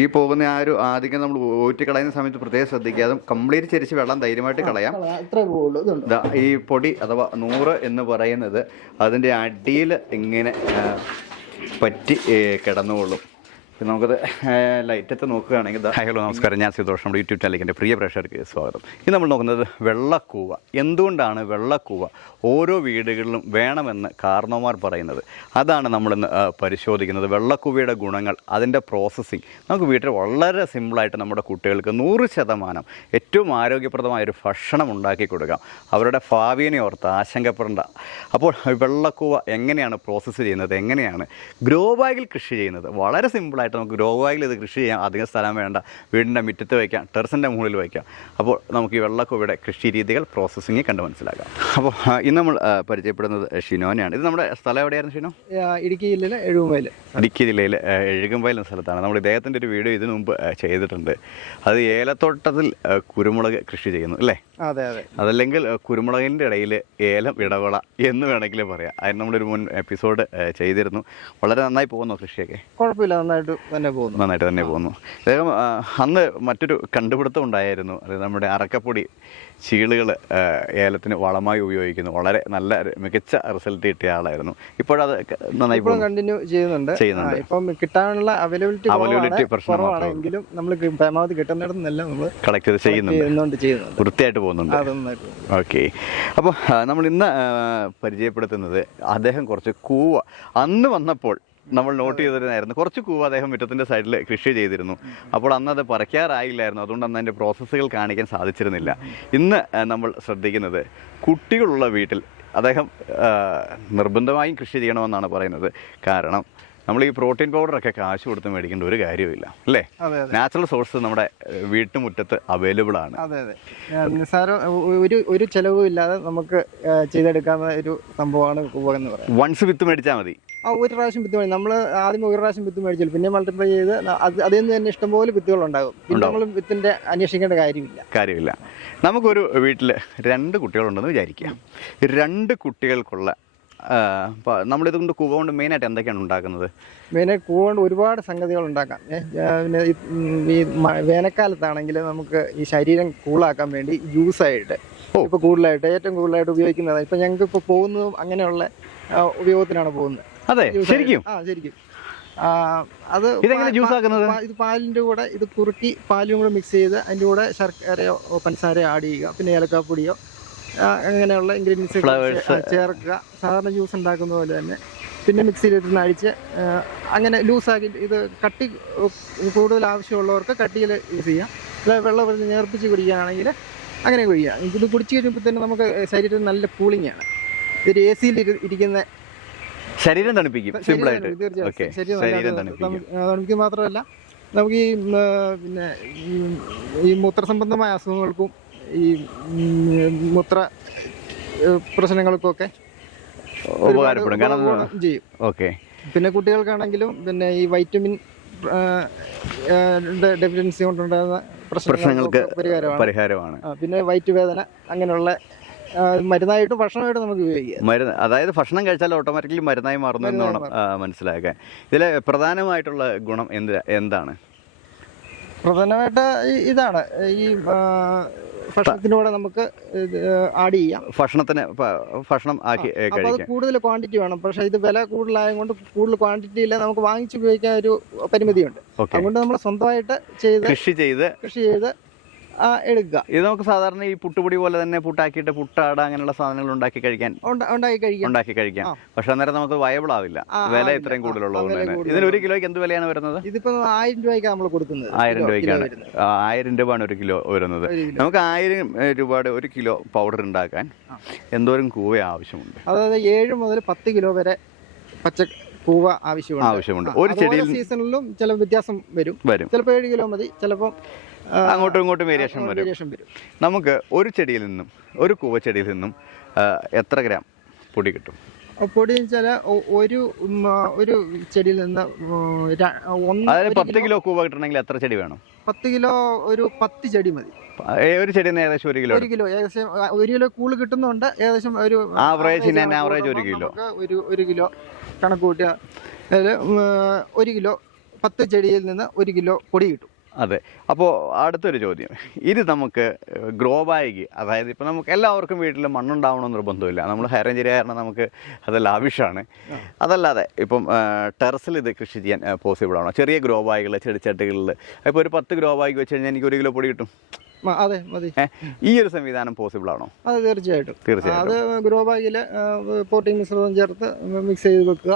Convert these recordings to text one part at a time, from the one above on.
ഈ പോകുന്ന ആ ഒരു ആദ്യം നമ്മൾ ഊറ്റി കളയുന്ന സമയത്ത് പ്രത്യേകം ശ്രദ്ധിക്കുക. അതും കംപ്ലീറ്റ് ചരിച്ച് വെള്ളം ധൈര്യമായിട്ട് കളയാം. ഈ പൊടി അഥവാ നൂറ് എന്ന് പറയുന്നത് അതിന്റെ അടിയിൽ ഇങ്ങനെ പറ്റി കിടന്നുകൊള്ളും. നമുക്കത് ലൈറ്റത്ത് നോക്കുകയാണെങ്കിൽ ഹലോ നമസ്കാരം. ഞാൻ സിതോഷ് നമ്മുടെ യൂട്യൂബ് ചാനലിലേക്ക് എന്റെ പ്രിയ പ്രേക്ഷകർക്ക് സ്വാഗതം. ഇന്ന് നമ്മൾ നോക്കുന്നത് വെള്ളക്കൂവ. എന്തുകൊണ്ടാണ് വെള്ളക്കൂവ ഓരോ വീടുകളിലും വേണമെന്ന് കാരണവന്മാർ പറയുന്നത്? അതാണ് നമ്മളിന്ന് പരിശോധിക്കുന്നത്. വെള്ളക്കൂവയുടെ ഗുണങ്ങൾ അതിന്റെ പ്രോസസ്സിങ് നമുക്ക് വീട്ടിൽ വളരെ സിമ്പിളായിട്ട് നമ്മുടെ കുട്ടികൾക്ക് നൂറ് ശതമാനം ഏറ്റവും ആരോഗ്യപ്രദമായ ഒരു ഭക്ഷണം ഉണ്ടാക്കി കൊടുക്കാം. അവരുടെ ഭാവിയെ ഓർത്ത് ആശങ്കപ്പെടേണ്ട. അപ്പോൾ വെള്ളക്കൂവ എങ്ങനെയാണ് പ്രോസസ്സ് ചെയ്യുന്നത്? എങ്ങനെയാണ്? ഗ്രോ ബാഗിൽ കൃഷി ചെയ്യുന്നത്. വളരെ സിമ്പിളായിട്ട് നമുക്ക് ഗ്രോ ബാഗിൽ ഇത് കൃഷി ചെയ്യാം. അധികം സ്ഥലം വേണ്ട. വീടിന്റെ മുറ്റത്ത് വയ്ക്കാം. ടെറസിന്റെ മുകളിൽ വയ്ക്കാം. അപ്പോൾ നമുക്ക് ഈ വെള്ളക്കൂവയുടെ കൃഷി രീതികൾ പ്രോസസ്സിങ് കണ്ട് മനസ്സിലാക്കാം. അപ്പോൾ ഇന്ന് നമ്മൾ പരിചയപ്പെടുന്നത് ഷിനോനെയാണ്. ഇത് നമ്മുടെ സ്ഥലം എവിടെയായിരുന്നു ഷിനോ? ഇടുക്കി ജില്ലയിലെ എഴുമയിൽ ഇടുക്കി ജില്ലയിൽ എഴുകുമ്പയിൽ എന്ന സ്ഥലത്താണ്. നമ്മൾ ഇദ്ദേഹത്തിന്റെ ഒരു വീഡിയോ ഇതിനു മുമ്പ് ചെയ്തിട്ടുണ്ട്. അത് ഏലത്തോട്ടത്തിൽ കുരുമുളക് കൃഷി ചെയ്യുന്നു അല്ലേ? അതെ അതെ. അതല്ലെങ്കിൽ കുരുമുളകിന്റെ ഇടയിൽ ഏലം ഇടവള എന്ന് വേണമെങ്കിലും പറയാം. അതിന് നമ്മളൊരു മുൻ എപ്പിസോഡ് ചെയ്തിരുന്നു. വളരെ നന്നായി പോകുന്നു കൃഷിയൊക്കെ? കുഴപ്പമില്ല. നന്നായിട്ട് തന്നെ പോകുന്നു. നന്നായിട്ട് തന്നെ പോകുന്നു. അദ്ദേഹം ആ, അന്ന് മറ്റൊരു കണ്ടുപിടുത്തം ഉണ്ടായിരുന്നു. അത് നമ്മുടെ അറക്കപ്പൊടി ചീളുകൾ ഏലത്തിന് വളമായി ഉപയോഗിക്കുന്നു. വളരെ നല്ല മികച്ച റിസൾട്ട് കിട്ടിയ ആളായിരുന്നു. ഇപ്പോഴത് നന്നായി കണ്ടിന്യൂ ചെയ്യുന്നുണ്ട്. ചെയ്യുന്നുണ്ട്. ഇപ്പം കിട്ടാനുള്ള അവൈലബിലിറ്റി അവൈലബിലിറ്റി പ്രശ്നമാണെങ്കിലും നമ്മൾ പരമാവധി കിട്ടുന്നിടത്തുനിന്നെല്ലാം നമ്മൾ കളക്ട് ചെയ്ത് ചെയ്യുന്നുണ്ട്. വൃത്തിയായിട്ട് പോകുന്നുണ്ട്. ഓക്കെ. അപ്പോൾ നമ്മൾ ഇന്ന് പരിചയപ്പെടുത്തുന്നത് അദ്ദേഹം കുറച്ച് കൂവ. അന്ന് വന്നപ്പോൾ നമ്മൾ നോട്ട് ചെയ്തിരുന്നായിരുന്നു. കുറച്ച് കൂവ അദ്ദേഹം മുറ്റത്തിന്റെ സൈഡിൽ കൃഷി ചെയ്തിരുന്നു. അപ്പോൾ അന്ന് അത് പറിക്കാറായില്ലായിരുന്നു. അതുകൊണ്ട് അന്ന് അതിന്റെ പ്രോസസ്സുകൾ കാണിക്കാൻ സാധിച്ചിരുന്നില്ല. ഇന്ന് നമ്മൾ ശ്രദ്ധിക്കുന്നത് കുട്ടികളുള്ള വീട്ടിൽ അദ്ദേഹം നിർബന്ധമായും കൃഷി ചെയ്യണമെന്നാണ് പറയുന്നത്. കാരണം നമ്മൾ ഈ പ്രോട്ടീൻ പൗഡറൊക്കെ കാശ് കൊടുത്ത് മേടിക്കേണ്ട ഒരു കാര്യമില്ല അല്ലേ? നാച്ചുറൽ സോഴ്സ് നമ്മുടെ വീട്ടുമുറ്റത്ത് അവൈലബിൾ ആണ്. അതെ അതെ. നിസ്സാരം ഒരു ഒരു ചെലവും ഇല്ലാതെ നമുക്ക് ചെയ്തെടുക്കാവുന്ന ഒരു സംഭവമാണ് എന്ന് പറയുന്നത്. വൺസ് വിത്ത് മേടിച്ചാൽ മതി. ആ ഒരു പ്രാവശ്യം വിത്ത് മേടിച്ചു നമ്മൾ ആദ്യം ഒരു പ്രാവശ്യം വിത്ത് മേടിച്ചു പിന്നെ മൾട്ടിപ്ലൈ ചെയ്ത് അത് അതിൽ നിന്ന് തന്നെ ഇഷ്ടംപോലെ വിത്തുകൾ ഉണ്ടാകും. പിന്നെ നമ്മൾ വിത്തിന്റെ അന്വേഷിക്കേണ്ട കാര്യമില്ല. കാര്യമില്ല. നമുക്കൊരു വീട്ടിൽ രണ്ട് കുട്ടികളുണ്ടെന്ന് വിചാരിക്കാം. രണ്ട് കുട്ടികൾക്കുള്ള നമ്മളിത് കൊണ്ട് കൂവ കൊണ്ട് മെയിനായിട്ട് എന്തൊക്കെയാണ് ഉണ്ടാക്കുന്നത്? മെയിനായി കൂവ കൊണ്ട് ഒരുപാട് സംഗതികൾ ഉണ്ടാക്കാം. പിന്നെ ഈ, വേനൽക്കാലത്താണെങ്കിൽ നമുക്ക് ഈ ശരീരം കൂളാക്കാൻ വേണ്ടി ജ്യൂസായിട്ട് ഇപ്പോൾ ഇപ്പൊ കൂടുതലായിട്ട് ഏറ്റവും കൂടുതലായിട്ട് ഉപയോഗിക്കുന്നതാണ് ഇപ്പം ഞങ്ങൾക്ക് ഇപ്പോൾ പോകുന്നതും അങ്ങനെയുള്ള ഉപയോഗത്തിനാണ് പോകുന്നത്. അതെ ശരിക്കും. ആ ശരിക്കും. അത് ഇതെങ്ങനെ ജ്യൂസ് ആക്കുന്നത്? ഇത് പാലിന്റെ കൂടെ ഇത് കുറുക്കി പാലും കൂടെ മിക്സ് ചെയ്ത് അതിന്റെ കൂടെ ശർക്കരയോ പഞ്ചസാരയോ ആഡ് ചെയ്യുക. പിന്നെ ഏലക്കാപ്പൊടിയോ അങ്ങനെയുള്ള ഇൻഗ്രീഡിയൻസ്. ചേർക്കുക. സാധാരണ ജ്യൂസ് ഉണ്ടാക്കുന്ന പോലെ തന്നെ. പിന്നെ മിക്സിയിലിട്ട് അഴിച്ച് അങ്ങനെ ലൂസാക്കി ഇത് കട്ടി കൂടുതൽ ആവശ്യമുള്ളവർക്ക് കട്ടിയിൽ യൂസ് ചെയ്യാം. അല്ല വെള്ളം പറഞ്ഞ് നേർപ്പിച്ച് കുടിക്കുകയാണെങ്കിൽ അങ്ങനെ കുടിക്കാം ഇത് കുടിച്ച് കഴിയുമ്പോൾ തന്നെ നമുക്ക് ശരീരത്തിന് നല്ല കൂളിംഗ് ആണ് ഇതൊരു എ സിയിൽ ഇരിക്കുന്ന ശരീരം തണുപ്പിക്കും. സിമ്പിൾ ആയിട്ട്. ഓക്കെ ശരീരം തണുപ്പിക്കും. തണുപ്പിക്കുക മാത്രമല്ല നമുക്ക് ഈ പിന്നെ ഈ, മൂത്രസംബന്ധമായ അസുഖങ്ങൾക്കും ഈ മൂത്ര പ്രശ്നങ്ങൾക്കും പ്രശ്നങ്ങൾക്കൊക്കെ ഉപകാരപ്പെടും. കാരണം ചെയ്യും. ഓക്കെ പിന്നെ കുട്ടികൾക്കാണെങ്കിലും പിന്നെ ഈ വൈറ്റമിൻ ഡെഫിഷ്യൻസി കൊണ്ടുണ്ടാകുന്ന പ്രശ്നങ്ങൾക്ക് പരിഹാരമാണ്. പിന്നെ വയറ്റുവേദന അങ്ങനെയുള്ള മരുന്നായിട്ടും ഭക്ഷണമായിട്ടും നമുക്ക് ഉപയോഗിക്കാം. മരുന്ന് അതായത് ഭക്ഷണം കഴിച്ചാൽ ഓട്ടോമാറ്റിക്കലി മരുന്നായി മാറുന്നു എന്ന് വേണം ആ, മനസ്സിലാക്കാൻ. ഇതിലെ പ്രധാനമായിട്ടുള്ള ഗുണം എന്ത് എന്താണ്? പ്രധാനമായിട്ട് ഇതാണ്. ഈ ഭക്ഷണത്തിനൂടെ നമുക്ക് ആഡ് ചെയ്യാം. ഭക്ഷണത്തിന് ഭക്ഷണം ആക്കി അപ്പോൾ അത് കൂടുതൽ ക്വാണ്ടിറ്റി വേണം. പക്ഷേ ഇത് വില കൂടുതലായത് കൊണ്ട് കൂടുതൽ ക്വാണ്ടിറ്റി ഇല്ല. നമുക്ക് വാങ്ങിച്ചുപയോഗിക്കാൻ ഒരു പരിമിതിയുണ്ട്. അതുകൊണ്ട് നമ്മൾ സ്വന്തമായിട്ട് ചെയ്ത് കൃഷി ചെയ്ത് കൃഷി ചെയ്ത് എടുക്കുക. ഇത് നമുക്ക് സാധാരണ ഈ പുട്ടുപൊടി പോലെ തന്നെ പുട്ടാക്കിയിട്ട് പുട്ടാട അങ്ങനെയുള്ള സാധനങ്ങൾ ഉണ്ടാക്കി കഴിക്കാൻ. ഉണ്ട- ഉണ്ടാക്കി കഴിക്കാം. ഉണ്ടാക്കി കഴിക്കാം. പക്ഷെ അന്നേരം നമുക്ക് വയബിൾ ആവില്ല. വില. ഇത്രയും കൂടുതലുള്ളത്. ഇതിന് ഒരു കിലോയ്ക്ക് എന്ത് വിലയാണ് വരുന്നത്? ഇതിപ്പോ ആയിരം രൂപയ്ക്ക് നമ്മൾ കൊടുക്കുന്നത്. ആയിരം രൂപയ്ക്കാണ്. ആയിരം രൂപയാണ് ഒരു കിലോ വരുന്നത്. നമുക്ക് ആയിരം രൂപ രൂപയുടെ ഒരു കിലോ പൗഡർ ഉണ്ടാക്കാൻ. എന്തോരം കൂവ ആവശ്യമുണ്ട്. അതായത് ഏഴ് മുതൽ പത്ത് കിലോ വരെ പച്ച കൂവ ആവശ്യമുണ്ട്. ആവശ്യമുണ്ട്. ഒരു ചെടിയിൽ സീസണിലും ചില വ്യത്യാസം വരും. വരും. ചിലപ്പോൾ ഏഴ് കിലോ മതി. ചിലപ്പോൾ അങ്ങോട്ടും ഇങ്ങോട്ടും വേരിയേഷൻ വരും. നമുക്ക് ഒരു ചെടിയിൽ നിന്നും ഒരു കൂവച്ചെടിയിൽ നിന്നും എത്ര ഗ്രാം പൊടി കിട്ടും? പൊടി വെച്ചാൽ ഒരു ഒരു ചെടിയിൽ നിന്ന് ഒന്ന് അതായത് പത്ത് കിലോ കൂവ കിട്ടണമെങ്കിൽ എത്ര ചെടി വേണം? പത്ത് കിലോ ഒരു പത്ത് ചെടി മതി. ഒരു ചെടി ഏകദേശം ഒരു കിലോ ഒരു കിലോ ഏകദേശം ഒരു കിലോ കൂൾ കിട്ടുന്നുണ്ട് ഏകദേശം ഒരു ആവറേജ് ആവറേജ് ഒരു കിലോ. ഒരു ഒരു കിലോ കണക്ക് കൂട്ടിയ ഒരു കിലോ പത്ത് ചെടിയിൽ നിന്ന് ഒരു കിലോ പൊടി കിട്ടും. അതെ. അപ്പോൾ അടുത്തൊരു ചോദ്യം. ഇത് നമുക്ക് ഗ്രോ ബാഗ് അതായത് ഇപ്പോൾ നമുക്ക് എല്ലാവർക്കും വീട്ടിൽ മണ്ണുണ്ടാവണമെന്ന് നിർബന്ധമില്ല നമ്മൾ എഞ്ചിനീയർ കാരണം നമുക്ക് അത് ലാവിഷാണ്. അതല്ലാതെ ഇപ്പം ടെറസിൽ ഇത് കൃഷി ചെയ്യാൻ പോസിബിൾ ആണോ? ചെറിയ ഗ്രോ ബാഗുകൾ ചെടിച്ചട്ടികളിൽ ഇപ്പോൾ ഒരു പത്ത് ഗ്രോ ബാഗ് വെച്ച് കഴിഞ്ഞാൽ എനിക്ക് ഒരു കിലോ പൊടി കിട്ടും. അതെ മതി. ഈ ഒരു സംവിധാനം പോസിബിൾ ആണോ? അത് തീർച്ചയായിട്ടും. തീർച്ചയായിട്ടും. അത് ഗ്രോ ബാഗിൽ പോട്ടിംഗ് മിശ്രിതം ചേർത്ത് മിക്സ് ചെയ്ത് വെക്കുക.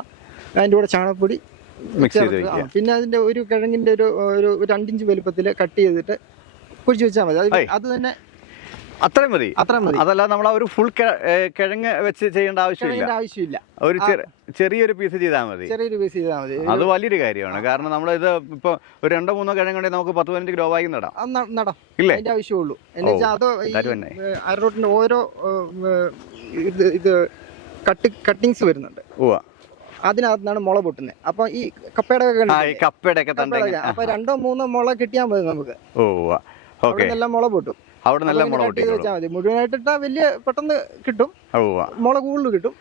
അതിന്റെ കൂടെ ചാണകപ്പൊടി Mix ചെയ്ത് വെക്കുക. പിന്നെ അതിന്റെ ഒരു കിഴങ്ങിന്റെ ഒരു ഒരു രണ്ടിഞ്ച് വലുപ്പത്തിൽ കട്ട് ചെയ്തിട്ട് കുഴിച്ച് വെച്ചാൽ മതി. അത് തന്നെ അത്രയും മതി. അത്രയും മതി. അതല്ല നമ്മൾ ആ ഒരു ഫുൾ കിഴങ്ങ് വെച്ച് ചെയ്യേണ്ട ആവശ്യമില്ല. ആവശ്യമില്ല. ഒരു ചെറിയൊരു പീസ് ചെയ്താൽ മതി. ചെറിയൊരു പീസ് ചെയ്താൽ മതി. അത് വലിയൊരു കാര്യമാണ്. കാരണം നമ്മൾ ഇത് ഇപ്പൊ ഒരു രണ്ടോ മൂന്നോ കിഴങ്ങുണ്ടെങ്കിൽ നമുക്ക് പത്ത് പതിനഞ്ച് കിലോ ബാഗ് നടാം. നടാം. ഇല്ലേ? അതിന്റെ ആവശ്യമുള്ളൂ. അത് കാര്യം ഓരോ ഇത് ഇത് കട്ട് കട്ടിങ്സ് വരുന്നുണ്ട്. ഉവ്വ. അതിനകത്തുനിന്നാണ് മുള പൊട്ടുന്നത് അപ്പൊ ഈ കപ്പയുടെ? കപ്പയുടെ. അപ്പൊ രണ്ടോ മൂന്നോ മുള കിട്ടിയാൽ മതി നമുക്ക്. എല്ലാം മുള പൊട്ടും. അവിടെ നല്ല മുള വെച്ചാൽ മതി. മുഴുവനായിട്ട് ഇട്ടാൽ വലിയ പെട്ടെന്ന് കിട്ടും. മുള കൂടുതൽ കിട്ടും.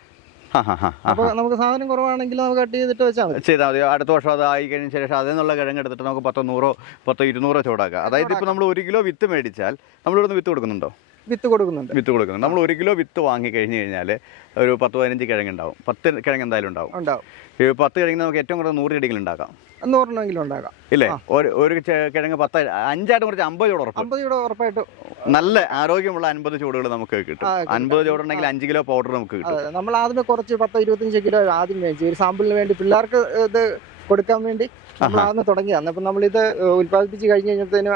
അപ്പൊ നമുക്ക് സാധനം കുറവാണെങ്കിൽ നമുക്ക് കട്ട് ചെയ്തിട്ട് വെച്ചാൽ മതി. ചെയ്താൽ മതി. അടുത്ത വർഷം അത് ആയി കഴിഞ്ഞ ശേഷം അതിൽ നിന്നുള്ള കിഴങ്ങ് എടുത്തിട്ട് നമുക്ക് പത്തോ നൂറോ പത്തോ ഇരുന്നൂറോ ചൂടാക്കാം. അതായത് ഇപ്പൊ നമ്മൾ ഒരു കിലോ വിത്ത് മേടിച്ചാൽ നമ്മളിവിടുന്ന് വിത്ത് കൊടുക്കുന്നുണ്ടോ? വിത്ത് കൊടുക്കുന്നുണ്ട്. വിത്ത് കൊടുക്കുന്നുണ്ട്. നമ്മൾ ഒരു കിലോ വിത്ത് വാങ്ങി കഴിഞ്ഞ് കഴിഞ്ഞാൽ ഒരു പത്ത് പതിനഞ്ച് കിഴങ്ങ് ഉണ്ടാവും. പത്ത് കിഴങ്ങ് എന്തായാലും ഉണ്ടാവും. ഉണ്ടാവും. ഈ പത്ത് കിഴങ്ങ് നമുക്ക് ഏറ്റവും കുറഞ്ഞ നൂറ് ചെടികൾ ഉണ്ടാക്കാം. നൂറെണ്ണമെങ്കിലും ഉണ്ടാക്കാം. ഇല്ലേ? ഒരു ഒരു കിഴങ്ങ് പത്ത് അഞ്ചായിട്ട് കുറച്ച് അമ്പത് ചൂട് ഉറപ്പ്. അമ്പത് ചൂട് ഉറപ്പായിട്ട് നല്ല ആരോഗ്യമുള്ള അൻപത് ചൂടുകൾ നമുക്ക് കിട്ടും. അൻപത് ചൂടുണ്ടെങ്കിൽ അഞ്ച് കിലോ പൗഡർ നമുക്ക് കിട്ടും. നമ്മൾ ആദ്യമേ കുറച്ച് പത്ത് ഇരുപത്തഞ്ച് കിലോ ആദ്യം മേടിച്ചു ഒരു സാമ്പിളിന് വേണ്ടി പിള്ളേർക്ക് ഇത് കൊടുക്കാൻ വേണ്ടി നമ്മൾ ആദ്യം തുടങ്ങിയതാണ് അപ്പം നമ്മളിത് ഉൽപ്പാദിപ്പിച്ച് കഴിഞ്ഞ് കഴിഞ്ഞപ്പോഴത്തേനും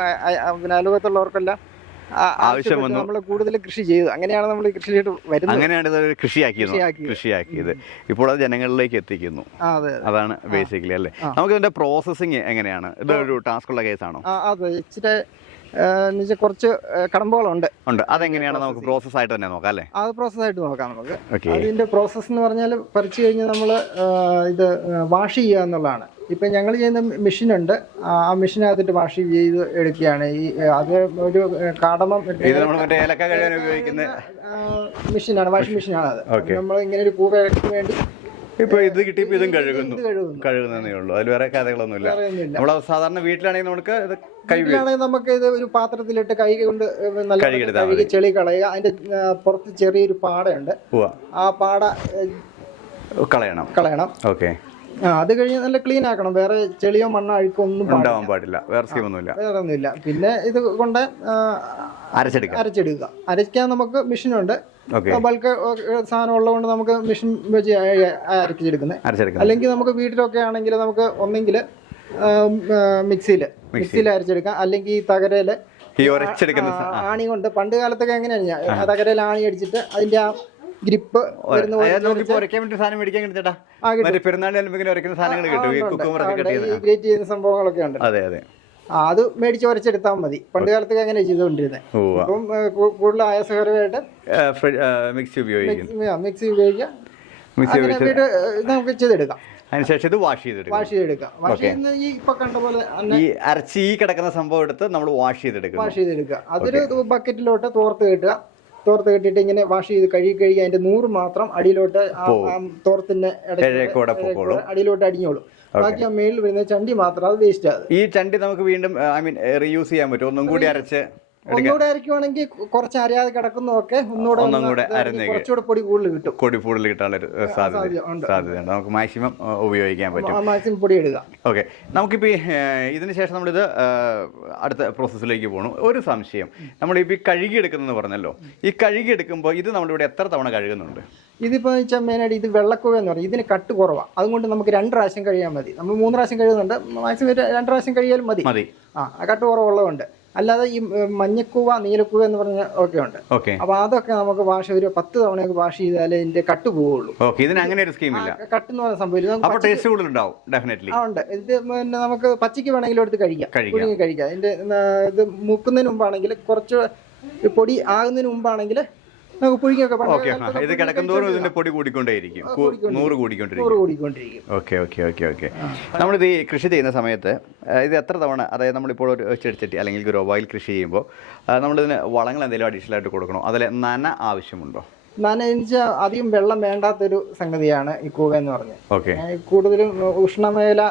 പിന്നെ അയൽവക്കത്തുള്ളവർക്കെല്ലാം ആ- ആവശ്യം. നമ്മൾ കൂടുതൽ കൃഷി ചെയ്തു. അങ്ങനെയാണ് നമ്മൾ കൃഷിയിലോട്ട് വരുന്നത്. അങ്ങനെയാണ് കൃഷിയാക്കിയത്. കൃഷിയാക്കിയത്. ഇപ്പോൾ അത് ജനങ്ങളിലേക്ക് എത്തിക്കുന്നു. അതെ അതെ. അതാണ് ബേസിക്കലി അല്ലേ? നമുക്ക് ഇതിന്റെ പ്രോസസ്സിങ് എങ്ങനെയാണ്? ഇതൊരു ടാസ്ക് ഉള്ള കേസാണോ ആണോ? അതെ. ഇച്ചിരി കുറച്ച് കടമ്പോളുണ്ട് ഉണ്ട്. അതെങ്ങനെയാണ് നമുക്ക് പ്രോസസ് ആയിട്ട് തന്നെ നോക്കാം അല്ലേ? അത് പ്രോസസ് ആയിട്ട് നോക്കാം നമുക്ക്. അതിന്റെ പ്രോസസ്സ് എന്ന് പറഞ്ഞാൽ പറിച്ചു കഴിഞ്ഞാൽ നമ്മൾ ഇത് വാഷ് ചെയ്യുക എന്നുള്ളതാണ്. ഇപ്പം ഞങ്ങൾ ചെയ്യുന്ന മെഷീനുണ്ട്. ആ മെഷീനകത്തിട്ട് വാഷ് ചെയ്ത് എടുക്കുകയാണ്. ഈ അത് ഒരു കാടമം ഉപയോഗിക്കുന്ന മെഷീനാണ്. വാഷിംഗ് മെഷീനാണ് അത്. നമ്മൾ ഇങ്ങനെ ഒരു പൂവയ്ക്ക് വേണ്ടി ഇപ്പൊ ഇത് കിട്ടിയപ്പോ ഇതും കഴുകുന്നു. കഴുകുന്നേ. ഉള്ളൂ. അതിൽ വേറെ കഥകളൊന്നുമില്ല. നമ്മൾ സാധാരണ വീട്ടിലാണെങ്കിൽ നമുക്ക് ഇത് വീട്ടിലാണെങ്കിൽ നമുക്ക് ഇത് ഒരു പാത്രത്തിലിട്ട് കൈ കൊണ്ട് നല്ല കഴുകി ചെളി കളയുക. അതിന്റെ പുറത്ത് ചെറിയൊരു പാടയുണ്ട്. ആ പാട കളയണം. കളയണം. ഓക്കെ. അത് കഴിഞ്ഞ് നല്ല ക്ലീൻ ആക്കണം. വേറെ ചെളിയോ മണ്ണോ അഴുക്കോ ഒന്നും ഉണ്ടാവാൻ പാടില്ല. വേറെ സ്കീമൊന്നുമില്ല വേറെ ഒന്നുമില്ല. പിന്നെ ഇത് കൊണ്ട് അരച്ചെടുക്കുക അരച്ചെടുക്കാം. അരച്ചെടുക്കുക. അരയ്ക്കാൻ നമുക്ക് മെഷീനുണ്ട് ബൾക്ക് സാധനം ഉള്ളതുകൊണ്ട് നമുക്ക് മെഷീൻ വെച്ച് അരച്ചെടുക്കുന്നത് അരച്ചെടുക്കാം അല്ലെങ്കിൽ നമുക്ക് വീട്ടിലൊക്കെ ആണെങ്കിൽ നമുക്ക് ഒന്നെങ്കിൽ മിക്സിയിൽ മിക്സിയിൽ അരച്ചെടുക്കാം. അല്ലെങ്കിൽ ഈ തകരയിൽ ആണി കൊണ്ട് പണ്ട് കാലത്തൊക്കെ എങ്ങനെയാണ് തകരയിൽ ആണി അടിച്ചിട്ട് അതിന്റെ ആ ഗ്രിപ്പ് ഗ്രേറ്റ് ചെയ്യുന്ന സംഭവങ്ങളൊക്കെ ഉണ്ട്. അതെ മേടിച്ച് ഉരച്ചെടുത്താൽ മതി. പണ്ട് കാലത്തൊക്കെ അങ്ങനെ ചെയ്തുകൊണ്ടിരുന്നത് കൂ- കൂടുതൽ ആയാസകരമായിട്ട് മിക്സി ഉപയോഗിക്കാം. മിക്സി അങ്ങനെ നമുക്ക് ചെയ്തെടുക്കാം. അതിനുശേഷം ഇത് വാഷ് ചെയ്തെടുക്കും. വാഷ് ചെയ്തെടുക്കാം. വാഷ് ചെയ്യുന്ന ഈ ഇപ്പൊ കണ്ട പോലെ ഈ അരച്ച് ഈ കിടക്കുന്ന സംഭവം എടുത്ത് നമ്മൾ വാഷ് ചെയ്തെടുക്കുക വാഷ് ചെയ്തെടുക്കുക. അതൊരു ബക്കറ്റിലോട്ട് തോർത്ത് കെട്ടുക. തോർത്ത് കെട്ടിയിട്ട് ഇങ്ങനെ വാഷ് ചെയ്ത് കഴുകി കഴുകി അതിന്റെ നൂറ് മാത്രം അടിയിലോട്ട് തോർത്തിന്റെ. അടിയിലോട്ട് അടിഞ്ഞോളും. ബാക്കി ആ മേളിൽ വരുന്ന ചണ്ടി മാത്രം അത് വേസ്റ്റ് ആകും ഈ ചണ്ടി നമുക്ക് വീണ്ടും ഐ മീൻ റീയൂസ് ചെയ്യാൻ പറ്റും. ഒന്നും കൂടി അരച്ച് ഒന്നുകൂടെ അരക്കുവാണെങ്കിൽ കുറച്ച് അറിയാതെ കിടക്കുന്നതൊക്കെ ഒന്നുകൂടെ ഒന്നും കൂടെ അരഞ്ഞേക്ക്. കുറച്ചുകൂടെ പൊടി കൂടുതൽ കിട്ടും. കൊടി കൂടുതൽ കിട്ടാനുള്ള ഒരു സാധ്യത സാധ്യത സാധ്യതയുണ്ട്. നമുക്ക് മാക്സിമം ഉപയോഗിക്കാൻ പറ്റും. മാക്സിമം പൊടി ഇടുക. ഓക്കെ. നമുക്കിപ്പോൾ ഇതിന് ശേഷം നമ്മളിത് അടുത്ത പ്രോസസ്സിലേക്ക് പോകണം ഒരു സംശയം. നമ്മളിപ്പോൾ ഈ കഴുകിയെടുക്കുന്നതെന്ന് പറഞ്ഞല്ലോ. ഈ കഴുകിയെടുക്കുമ്പോൾ ഇത് നമ്മളിവിടെ എത്ര തവണ കഴുകുന്നുണ്ട്? ഇതിപ്പോ വെച്ചാൽ മെയിനായിട്ട് ഇത് വെള്ളക്കുവ എന്ന് പറയും. ഇതിന് കട്ട് കുറവാണ് അതുകൊണ്ട് നമുക്ക് രണ്ട് പ്രാവശ്യം കഴിയാൻ മതി. നമ്മൾ മൂന്ന് പ്രാവശ്യം കഴിയുന്നുണ്ട് മാക്സിമം രണ്ട് പ്രാവശ്യം കഴിയാലും മതി. മതി. ആ കട്ട് കുറവുള്ളതുകൊണ്ട്. അല്ലാതെ ഈ മഞ്ഞക്കൂവ നീലക്കൂവ എന്ന് പറഞ്ഞ ഒക്കെ ഉണ്ട്. ഓക്കെ. അപ്പൊ അതൊക്കെ നമുക്ക് വാഷ് ഒരു പത്ത് തവണയൊക്കെ വാഷ് ചെയ്താലേ ഇതിന്റെ കട്ട് പോവുള്ളൂ. ഓക്കെ ഇതിന് അങ്ങനെ ഒരു സ്കീം ഇല്ല. കട്ട് എന്ന് സംഭവം ടേസ്റ്റ് കൂടുതലുണ്ടാവും ഡെഫിനറ്റ്ലി ഉണ്ട്. ഇത് പിന്നെ നമുക്ക് പച്ചയ്ക്ക് വേണമെങ്കിലും എടുത്ത് കഴിക്കാം. കഴിക്കാം. പുഴുങ്ങി കഴിക്കാം. ഇതിന്റെ ഇത് മൂക്കുന്നതിന് മുമ്പാണെങ്കിൽ കുറച്ച് പൊടി ആകുന്നതിന് മുമ്പാണെങ്കിൽ നമുക്ക് പുഴുങ്ങിയൊക്കെ ഓക്കെ ഇത് കിടക്കുന്തോറും ഇതിന്റെ പൊടി കൂടിക്കൊണ്ടേയിരിക്കും. നൂറ് കൂടിക്കൊണ്ടിരിക്കും. Okay okay okay okay. നമ്മളിത് ഈ കൃഷി ചെയ്യുന്ന സമയത്ത് ഇത് എത്ര തവണ അതായത് നമ്മളിപ്പോൾ ഒരു ചെടിച്ചട്ടി അല്ലെങ്കിൽ ഗ്രോ ബാഗിൽ കൃഷി ചെയ്യുമ്പോൾ നമ്മളിതിന് വളങ്ങൾ എന്തെങ്കിലും അഡീഷണൽ ആയിട്ട് കൊടുക്കണോ? അതിൽ നന ആവശ്യമുണ്ടോ? നനയിച്ച അധികം വെള്ളം വേണ്ടാത്തൊരു സംഗതിയാണ് ഈ കൂവ എന്ന് പറഞ്ഞത്. കൂടുതലും ഉഷ്ണമേല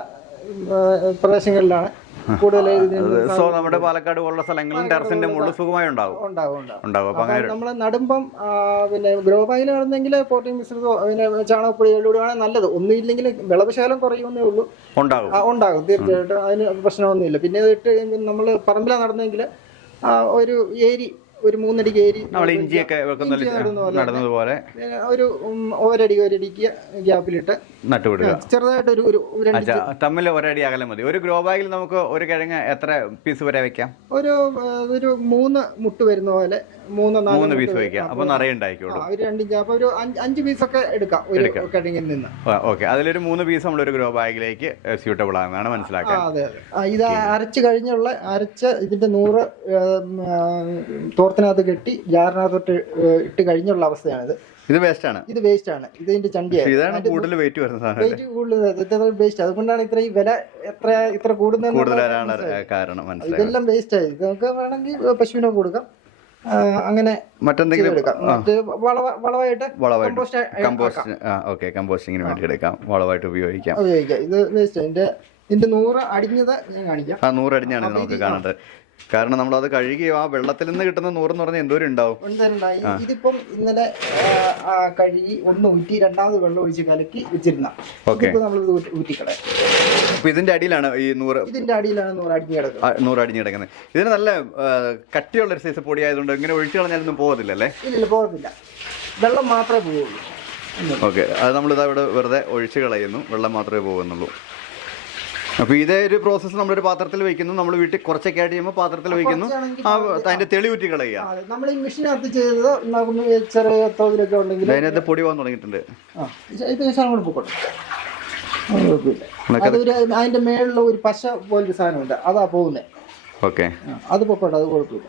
പ്രദേശങ്ങളിലാണ് കൂടുതൽ സോ നമ്മുടെ പാലക്കാട് പോലുള്ള സ്ഥലങ്ങളിൽ ടെറസിന്റെ മുകളിൽ സുഖമായി ഉണ്ടാവും. ഉണ്ടാവും അപ്പൊ അങ്ങനെ നമ്മൾ നടുമ്പം പിന്നെ ഗ്രോ ബാഗിൽ നടന്നെങ്കിൽ പ്രോട്ടീൻ മിശ്രിതോ പിന്നെ ചാണകപ്പൊടി ഇടുവാണെങ്കിൽ നല്ലത്. ഒന്നുമില്ലെങ്കിൽ വിളവശാലം കുറയുമെന്നേ ഉള്ളൂ. ഉണ്ടാകും ഉണ്ടാകും. തീർച്ചയായിട്ടും അതിന് പ്രശ്നമൊന്നുമില്ല. പിന്നെ ഇത് ഇട്ട് നമ്മൾ പറമ്പിലാണ് നടന്നെങ്കിൽ ഒരു ഏരി ഒരു മൂന്നടിക്ക് ഏരി നമ്മൾ ഇഞ്ചിയൊക്കെ വെക്കുന്ന പോലെ നടുന്നത് പിന്നെ ഒരു ഒരടി ഒരടിക്ക് ഗ്യാപ്പിലിട്ട് നട്ടുവിടുക. ചെറുതായിട്ട് ഒരു ഒരു തമ്മിൽ ഒരടി അകലം മതി. ഒരു ഗ്രോ ബാഗിൽ നമുക്ക് ഒരു കിഴങ്ങ് എത്ര പീസ് വരെ വെക്കാം? ഒരു ഒരു മൂന്ന് മുട്ട് വരുന്ന പോലെ മൂന്നോ നാലോ മൂന്ന് പീസ് വയ്ക്കാം അപ്പൊ നിറയെ ഉണ്ടായിക്കോളൂ. ഒരു രണ്ടിഞ്ച് അപ്പൊ ഒരു അഞ്ച് അഞ്ച് ഒക്കെ എടുക്കാം. ഒരു കട്ടിങ്ങിൽ നിന്ന്. ഓക്കെ. അതിലൊരു മൂന്ന് പീസ് നമ്മൾ ഒരു ഗ്രോ ബാഗിലേക്ക് സ്യൂട്ടബിൾ ആണെന്നാണ് ആ മനസ്സിലാക്കാൻ അതെ. ഇത് അരച്ച് കഴിഞ്ഞുള്ള അരച്ച ഇതിന്റെ നൂറ് തോർത്തിനകത്ത് കെട്ടി ജാറിനകത്തോട്ട് ഇട്ട് കഴിഞ്ഞുള്ള അവസ്ഥയാണിത്. ഇത് വേസ്റ്റ് ആണ് ഇത് വേസ്റ്റ് ആണ് ഇതിന്റെ ചണ്ടിയാണ്. ഇതാണ് കൂടുതൽ വെയിറ്റ് വരുന്ന സാധനം വെയിറ്റ് കൂടുതൽ വേസ്റ്റ് അതുകൊണ്ടാണ് ഇത്ര ഈ വില എത്ര ഇത്ര കൂടുന്നത് കൂടുതൽ വരാനുള്ള കാരണം മനസ്സിലായി. ഇതെല്ലാം വേസ്റ്റ് ആയി നമുക്ക് വേണമെങ്കിൽ പശുവിനെ കൊടുക്കാം. അങ്ങനെ മറ്റെന്തെങ്കിലും കമ്പോസ്റ്റ് ഓക്കെ കമ്പോസ്റ്റിങ്ങിന് വേണ്ടി എടുക്കാം. വളമായിട്ട് ഉപയോഗിക്കാം. ഉപയോഗിക്കാം. ഇത് വേസ്റ്റ് ഇതിന്റെ ഇതിന്റെ നൂറ് അടിഞ്ഞത് ഞാൻ കാണിക്കാം. ആ നൂറടിഞ്ഞാണ് ഇത് നമുക്ക് കാണേണ്ടത് കാരണം നമ്മൾ അത് കഴുകി ആ വെള്ളത്തിൽ നിന്ന് കിട്ടുന്ന നൂറെന്ന് പറഞ്ഞാൽ എന്തോരം ഉണ്ടാവും? ഇതിപ്പം ഇന്നലെ കഴുകി ഒന്ന് ഊറ്റി രണ്ടാമത് വെള്ളം ഒഴിച്ച് കലക്കി വെച്ചിരുന്ന. ഓക്കെ. നമ്മളിത് നമ്മൾ ഊറ്റിക്കളയാം. അപ്പൊ ഇതിന്റെ അടിയിലാണ് ഈ നൂറ് ഇതിന്റെ അടിയിലാണ് നൂറ് അടിഞ്ഞ് കിടക്കുന്നത്. നൂറടിഞ്ഞ് കിടക്കുന്നത്. ഇതിന് നല്ല കട്ടിയുള്ള ഒരു സൈസ് പൊടി ആയതുകൊണ്ട് ഇങ്ങനെ ഒഴിച്ചു കളഞ്ഞാലൊന്നും പോകത്തില്ല അല്ലേ? ഇല്ലില്ല പോകത്തില്ല. വെള്ളം മാത്രമേ പോവുള്ളൂ. ഓക്കെ അത് നമ്മളിതാ ഇവിടെ വെറുതെ ഒഴിച്ച് കളയുന്നു. വെള്ളം മാത്രമേ പോകുന്നുള്ളൂ. അപ്പോൾ ഇതേ ഒരു പ്രോസസ്സ് നമ്മളൊരു പാത്രത്തിൽ വെക്കുന്നു. നമ്മൾ വീട്ടിൽ കുറച്ചൊക്കെ ആയിട്ട് ചെയ്യുമ്പോൾ പാത്രത്തിൽ വെക്കുന്നു. ആ അതിന്റെ തെളി ഊറ്റി കളയുക. നമ്മൾ ഈ മെഷീനകത്ത് ചെയ്തത് ചെറിയ തോതിലൊക്കെ ഉണ്ടെങ്കിൽ അതിനകത്ത് പൊടി പോകാൻ തുടങ്ങിയിട്ടുണ്ട്. ആ ഇത് കൂടെ പൊക്കോട്ടെ. അതൊരു അതിന്റെ മേളിൽ ഒരു പശ പോലൊരു സാധനമുണ്ട്. അതാ പോകുന്നത് ഓക്കെ. അത് പൊക്കോട്ടെ അത് കുഴപ്പമില്ല.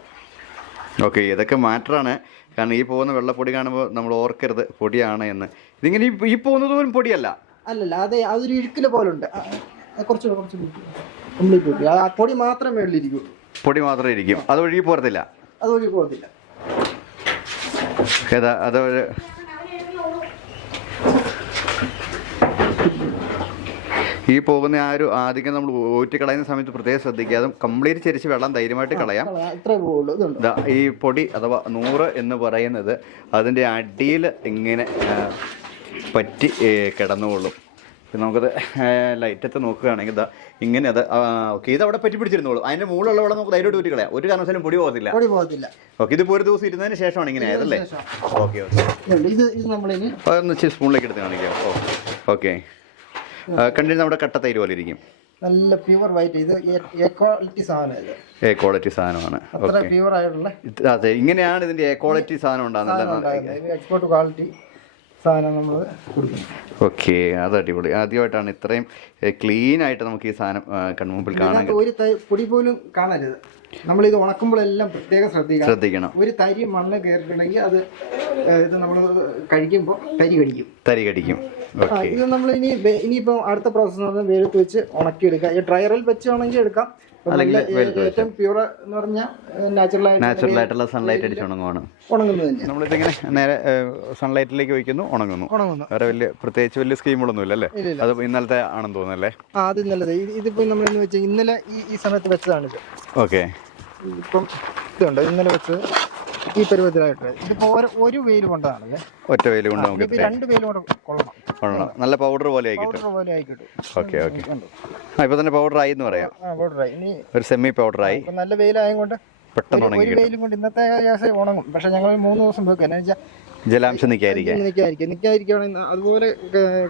ഓക്കെ ഇതൊക്കെ മാറ്ററാണ്. കാരണം ഈ പോകുന്ന വെള്ളപ്പൊടി കാണുമ്പോൾ നമ്മൾ ഓർക്കരുത് പൊടിയാണ് എന്ന്. ഇതിങ്ങനെ ഈ- പോകുന്നത് പോലും പൊടിയല്ല. അല്ലല്ല അതെ അതൊരു ഇഴുക്കിൽ പോലെ ഉണ്ട് കുറച്ച് കുറച്ച് കംപ്ലീറ്റ് ആ പൊടി മാത്രമേ മേളിലിരിക്കുള്ളൂ പൊടി മാത്രമേ ഇരിക്കും. അത് ഒഴുകി പോരത്തില്ല. അത് ഒഴുകി പോകത്തില്ല. ഏതാ അത് ഈ പോകുന്ന ആ ഒരു ആദ്യം നമ്മൾ ഊറ്റി കളയുന്ന സമയത്ത് പ്രത്യേകം ശ്രദ്ധിക്കുക. അത് കംപ്ലീറ്റ് ചരിച്ച് വെള്ളം ധൈര്യമായിട്ട് കളയാം. ഈ പൊടി അഥവാ നൂറ് എന്ന് പറയുന്നത് അതിന്റെ അടിയിൽ ഇങ്ങനെ പറ്റി കിടന്നുകൊള്ളും. നമുക്കത് ലൈറ്റത്ത് നോക്കുകയാണെങ്കിൽ ഇതാ ഇങ്ങനെ അത് ഓക്കെ ഇത് അവിടെ പറ്റി പിടിച്ചിരുന്നോളൂ. അതിന്റെ മുകളിലുള്ള വെള്ളം നമുക്ക് ധൈര്യമായിട്ട് ഊറ്റി കളയാം ഒരു കാരണവശാലും പൊടി പോകത്തില്ല. പൊടി പോകത്തില്ല. ഓക്കെ ഇത് ഒരു ദിവസം ഇരുന്നതിന് ശേഷമാണ് ഇങ്ങനെ ആയതല്ലേ. Okay okay. ഒന്ന് സ്പൂണിലേക്ക് എടുത്ത് കാണിക്കാം. ഓക്കെ. കണ്ടിട്ട് നമ്മുടെ കട്ട തൈര് പോലെ ഇരിക്കും. നല്ല പ്യുവർ വൈറ്റ് ഇത് ക്വാളിറ്റി സാധനം എ ക്വാളിറ്റി സാധനമാണ്. അത്ര പ്യുവർ ആയിട്ടുള്ള അതെ ഇങ്ങനെയാണ് ഇതിന്റെ എ ക്വാളിറ്റി സാധനം ഉണ്ടാകുന്നത്. എക്സ്പോർട്ട് ക്വാളിറ്റി സാധനം നമ്മൾ കൊടുക്കുന്നു. ഓക്കെ അത് അടിപൊളി. ആദ്യമായിട്ടാണ് ഇത്രയും ക്ലീൻ ആയിട്ട് നമുക്ക് ഈ സാധനം കൺമുമ്പിൽ കാണാൻ ഒരു പൊടി പോലും കാണരുത്. നമ്മൾ ഇത് ഉണക്കുമ്പോഴെല്ലാം പ്രത്യേകം ശ്രദ്ധിക്കണം. ശ്രദ്ധിക്കണം. ഒരു തരി മണ്ണ് കയറിയിട്ടുണ്ടെങ്കിൽ അത് ഇത് നമ്മൾ കഴിക്കുമ്പോൾ തരി കടിക്കും. തരി കടിക്കും. ഇത് നമ്മൾ ഇനി ഇനിയിപ്പോ അടുത്ത പ്രോസസ്സ് എന്ന് പറഞ്ഞാൽ വെയിലത്ത് വെച്ച് ഉണക്കിയെടുക്കാം. ഈ ഡ്രയറിൽ വെച്ച് വേണമെങ്കിൽ എടുക്കാം. ഏറ്റവും പ്യൂർ എന്ന് പറഞ്ഞാൽ നാച്ചുറൽ ആയിട്ട് നാച്ചുറൽ ആയിട്ടുള്ള സൺലൈറ്റ് അടിച്ച് ഉണങ്ങുവാണ് ഉണങ്ങുന്നത് നമ്മളിതിങ്ങനെ നേരെ സൺലൈറ്റിലേക്ക് വെക്കുന്നു ഉണങ്ങുന്നു. ഉണങ്ങുന്നു. വേറെ വലിയ പ്രത്യേകിച്ച് വലിയ സ്കീമുകളൊന്നും ഇല്ല അല്ലേ. അത് ഇന്നലത്തെ ആണെന്ന് തോന്നുന്നല്ലേ ആ അത് ഇന്നലത്തെ. ഇത് ഇതിപ്പോ നമ്മൾ എന്ന് വെച്ചാൽ ഇന്നലെ ഈ ഈ സമയത്ത് വെച്ചതാണിത്. ഓക്കെ ഇപ്പം ഇതുണ്ട്. ഇന്നലെ വെച്ചത് ഈ പരുവത്തിലായിട്ട് ഇതിപ്പോ ഒരു ഒരു വെയിൽ കൊണ്ടതാണല്ലേ ഒറ്റ വെയിൽ കൊണ്ട് നമുക്ക് ഇതിപ്പോ രണ്ട് വെയിൽ കൊണ്ട് കൊള്ളണം. കൊള്ളണം. നല്ല പൗഡർ പോലെ ആയി കിട്ടും. പൗഡർ പോലെ ആയിക്കോട്ടെ ഓക്കെ ഓക്കെ. ആ ഇപ്പോൾ തന്നെ പൗഡർ ആയി എന്ന് പറയാം. ആ പൗഡറായി ഇനി ഒരു സെമി പൗഡർ ആയി. ഇപ്പൊ നല്ല വെയിലായതുകൊണ്ട് പെട്ടെന്ന് ഒരു- ഉണങ്ങി ഒരു കിട്ടും. വെയിലും കൊണ്ട് ഇന്നത്തെ ഗ്യാസ് ഉണങ്ങും. പക്ഷെ ഞങ്ങൾ മൂന്ന് ദിവസം വെക്കും. എന്നാ വെച്ചാൽ ജലാംശം നിൽക്കാതിരിക്കാൻ നിൽക്കാതിരിക്കും നിൽക്കാതിരിക്കുകയാണെങ്കിൽ അതുപോലെ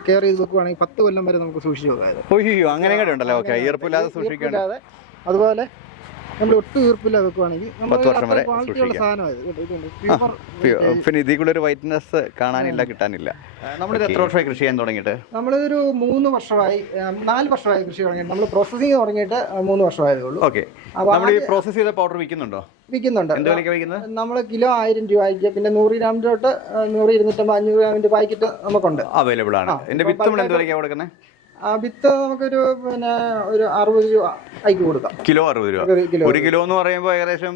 കെയർ ചെയ്ത് വെക്കുവാണെങ്കിൽ പത്ത് കൊല്ലം വരെ നമുക്ക് സൂക്ഷിച്ചു പോകാതെ ഒയ്യോ അങ്ങനെ കൂടെ ഉണ്ടല്ലോ? ഓക്കെ ഈർപ്പില്ലാതെ സൂക്ഷിക്കണം അതുപോലെ നമ്മൾ ഒട്ടും ഈർപ്പില്ല വെക്കുവാണെങ്കിൽ പത്ത് വർഷം വരെ ക്വാളിറ്റിയുള്ള സൂക്ഷിക്കാം. സാധനമാണ് ഇത്. ഇതുണ്ട്. പിന്നെ ഇതിൽ കൂടെ ഒരു വൈറ്റ്നസ് കാണാനില്ല കിട്ടാനില്ല. നമ്മളിത് എത്ര വർഷമായി കൃഷി ചെയ്യാൻ തുടങ്ങിയിട്ട്? നമ്മളൊരു മൂന്ന് വർഷമായി നാല് വർഷമായി കൃഷി തുടങ്ങിയിട്ട്. നമ്മൾ പ്രോസസ്സിങ് തുടങ്ങിയിട്ട് മൂന്ന് വർഷമായതേ ഉള്ളൂ. ഓക്കെ അപ്പോൾ നമ്മൾ ഈ പ്രോസസ് ചെയ്ത പൗഡർ വിൽക്കുന്നുണ്ടോ? വിൽക്കുന്നുണ്ട്. എന്ത് വിലയ്ക്ക് വിൽക്കുന്നത്? നമ്മൾ കിലോ ആയിരം രൂപയ്ക്ക് പിന്നെ നൂറ് ഗ്രാം തൊട്ട് നൂറ് ഇരുന്നൂറ്റമ്പത് അഞ്ഞൂറ് ഗ്രാമിന്റെ പാക്കറ്റ് നമുക്കുണ്ട്. അവൈലബിൾ ആണ്. എന്റെ വിത്ത് നമ്മൾ എന്ത് വിലയ്ക്കാണ് കൊടുക്കുന്നത് ആ വിത്ത് നമുക്കൊരു പിന്നെ ഒരു അറുപത് രൂപ അയക്ക് കൊടുക്കാം. കിലോ അറുപത് രൂപ. ഒരു കിലോ എന്ന് പറയുമ്പോൾ ഏകദേശം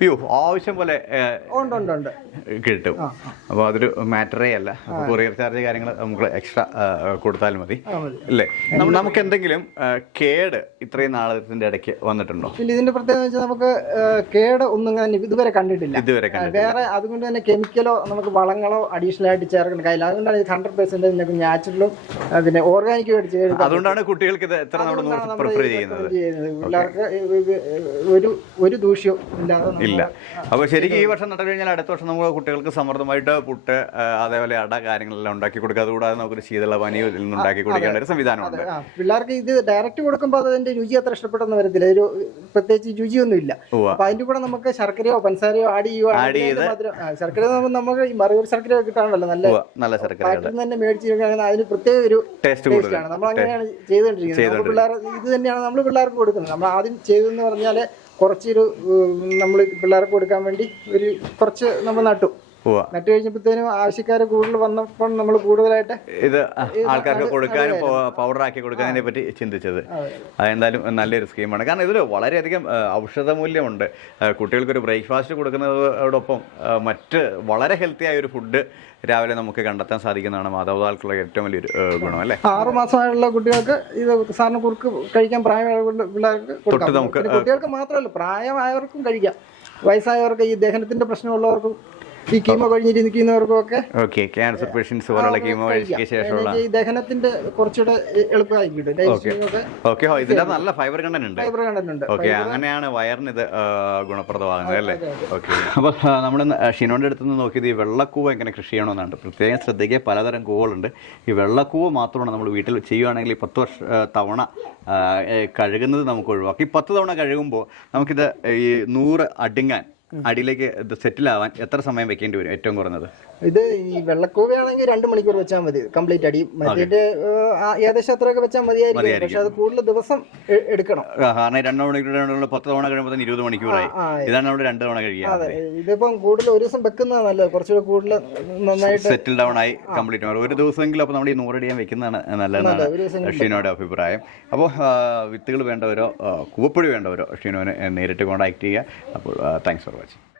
അയ്യോ ആവശ്യം പോലെ കിട്ടും. അപ്പോൾ അതൊരു മാറ്ററേ അല്ല. കൊറിയർ ചാർജ് കാര്യങ്ങൾ നമുക്ക് എക്സ്ട്രാ കൊടുത്താൽ മതി. അല്ലേ? നമുക്ക് എന്തെങ്കിലും കേട് ഇത്രയും നാളത്തിന്റെ ഇടയ്ക്ക് വന്നിട്ടുണ്ടോ? പിന്നെ ഇതിന്റെ പ്രത്യേകത വെച്ചാൽ നമുക്ക് കേട് ഒന്നും ഇതുവരെ കണ്ടിട്ടില്ല. ഇതുവരെ വേറെ അതുകൊണ്ട് തന്നെ കെമിക്കലോ നമുക്ക് വളങ്ങളോ അഡീഷണൽ ആയിട്ട് ചേർക്കേണ്ട കാര്യമില്ല. അതുകൊണ്ടാണ് ഇത് ഹൺഡ്രഡ് പെർസെന്റ് നാച്ചുറലും പിന്നെ ഓർഗാനിക്കും ആയിട്ട് അതുകൊണ്ടാണ് കുട്ടികൾക്ക് ഇത് എത്ര പ്രിഫർ ചെയ്യുന്നത്? പിള്ളേർക്ക് ഒരു ഒരു ദൂഷ്യവും ഇല്ലാതെ ഇല്ല അപ്പോൾ ശരിക്കും ഈ വർഷം നട്ടു കഴിഞ്ഞാൽ അടുത്ത വർഷം നമുക്ക് കുട്ടികൾക്ക് സമൃദ്ധമായിട്ട് പുട്ട് അതേപോലെ അട കാര്യങ്ങളെല്ലാം ഉണ്ടാക്കി കൊടുക്കുക. അതുകൂടാതെ നമുക്കൊരു ശീതള പനിയോ ഇതിൽ നിന്ന് ഉണ്ടാക്കി കൊടുക്കേണ്ട ഒരു സംവിധാനമുണ്ട് പിള്ളേർക്ക് ഇത് ഡയറക്റ്റ് കൊടുക്കുമ്പോൾ അതിന്റെ രുചി അത്ര ഇഷ്ടപ്പെട്ടെന്ന് വരത്തില്ല. ഒരു പ്രത്യേകിച്ച് രുചിയൊന്നും ഇല്ല. ഉവ്വ. അപ്പൊ അതിന്റെ കൂടെ നമുക്ക് ശർക്കരയോ പഞ്ചസാരയോ ആഡ് അതിന്റെ ശർക്കര നമുക്ക് ഈ മറയൂർ ശർക്കര കിട്ടാണല്ലോ. നല്ല നല്ല ശർക്കര തന്നെ മേടിച്ച് അതിന് പ്രത്യേക ഒരു ടേസ്റ്റ് ആണ്. നമ്മൾ അങ്ങനെയാണ് ചെയ്തുകൊണ്ടിരിക്കുന്നത് പിള്ളേർ ഇത് തന്നെയാണ് നമ്മൾ പിള്ളേർക്ക് കൊടുക്കുന്നത്. നമ്മൾ ആദ്യം ചെയ്തതെന്ന് പറഞ്ഞാൽ കുറച്ചൊരു നമ്മൾ പിള്ളേർക്ക് കൊടുക്കാൻ വേണ്ടി ഒരു കുറച്ച് നമ്മൾ നട്ടു. നട്ടു കഴിഞ്ഞപ്പോഴത്തേനും ആവശ്യക്കാർ കൂടുതൽ വന്നപ്പോൾ നമ്മൾ കൂടുതലായിട്ട് ഇത് ആൾക്കാർക്ക് കൊടുക്കാനും പൗഡർ ആക്കി കൊടുക്കുന്നതിനെ പറ്റി ചിന്തിച്ചത്. അതെന്തായാലും നല്ലൊരു സ്കീമാണ് കാരണം ഇതിൽ വളരെയധികം ഔഷധ മൂല്യമുണ്ട്. കുട്ടികൾക്ക് ഒരു ബ്രേക്ക്ഫാസ്റ്റ് കൊടുക്കുന്നതോടൊപ്പം മറ്റ് വളരെ ഹെൽത്തി ആയ ഒരു ഫുഡ് രാവിലെ നമുക്ക് കണ്ടെത്താൻ സാധിക്കുന്നതാണ് മാതാപിതാക്കളുടെ ഏറ്റവും വലിയൊരു ഗുണം അല്ലേ? ആറു മാസമായുള്ള കുട്ടികൾക്ക് ഇത് സാറിന് കുറുക്ക് കഴിക്കാൻ പ്രായമായ പിള്ളേർക്ക് കൊടുക്കാം. നമുക്ക്, കുട്ടികൾക്ക് മാത്രമല്ല പ്രായമായവർക്കും കഴിക്കാം. വയസ്സായവർക്ക് ഈ ദഹനത്തിന്റെ പ്രശ്നമുള്ളവർക്കും ഈ കീമോ കഴിഞ്ഞിരിക്കുന്നവർക്കൊക്കെ ഓക്കെ ക്യാൻസർ പേഷ്യൻസ് പോലുള്ള കീമോ കഴിച്ചതിന് ശേഷമുള്ള ദഹനത്തിന്റെ കുറച്ചുകൂടെ എളുപ്പമായി ഓക്കെ. ഇതിന്റെ നല്ല ഫൈബർ കണ്ടന്റ് ഉണ്ട്. ഫൈബർ കണ്ടന്റ് ഉണ്ട്. ഓക്കെ അങ്ങനെയാണ് വയറിന് ഇത് ഗുണപ്രദമാകുന്നത് അല്ലേ? ഓക്കെ. അപ്പോൾ നമ്മൾ ഷിനോന്റെ അടുത്ത് നിന്ന് നോക്കിയത് ഈ വെള്ളക്കൂവ എങ്ങനെ കൃഷി ചെയ്യണമെന്നാണ്. പ്രത്യേകം ശ്രദ്ധിക്കുക പലതരം കൂവകളുണ്ട്. ഈ വെള്ളക്കൂവ മാത്രമാണ് നമ്മൾ വീട്ടിൽ ചെയ്യുകയാണെങ്കിൽ പത്ത് വർഷ തവണ കഴുകുന്നത് നമുക്ക് ഒഴിവാക്കി. പത്ത് തവണ കഴുകുമ്പോൾ നമുക്കിത് ഈ നൂറ് അടുങ്ങാൻ അടിയിലേക്ക് സെറ്റിൽ ആവാൻ എത്ര സമയം വെക്കേണ്ടി വരും ഏറ്റവും കുറഞ്ഞത്? ഇത് ഈ വെള്ളക്കൂവയാണെങ്കിൽ രണ്ട് മണിക്കൂർ വെച്ചാൽ മതി കംപ്ലീറ്റ് അടി. മറ്റേ ഏകദേശം അത്രയൊക്കെ വെച്ചാൽ മതിയായിരിക്കും. പക്ഷെ അത് കൂടുതൽ ദിവസം എടുക്കണം. കാരണം രണ്ട് മണിക്കൂർ പത്ത് തവണ കഴിയുമ്പോൾ ഇരുപത് മണിക്കൂറായി. ഇതാണ് നമ്മൾ രണ്ട് തവണ കഴിയുക. ഇതിപ്പം കൂടുതൽ ഒരു ദിവസം വെക്കുന്നതാണ് നല്ലത്. കുറച്ചുകൂടെ കൂടുതൽ നന്നായിട്ട് സെറ്റിൽ ഡൗൺ ആയി കംപ്ലീറ്റ് ആവും. ഒരു ദിവസമെങ്കിലും അപ്പോൾ നമ്മൾ ഈ നൂറടിയാൻ വെക്കുന്നതാണ് നല്ലത് നല്ലതെന്നാണ് ഷീനോയുടെ അഭിപ്രായം. അപ്പോൾ വിത്തുകൾ വേണ്ടവരോ കൂവപ്പൊടി വേണ്ടവരോ ഷീനോനെ നേരിട്ട് കോൺടാക്ട് ചെയ്യുക. അപ്പോൾ താങ്ക്സ് ഫോർ реализовать.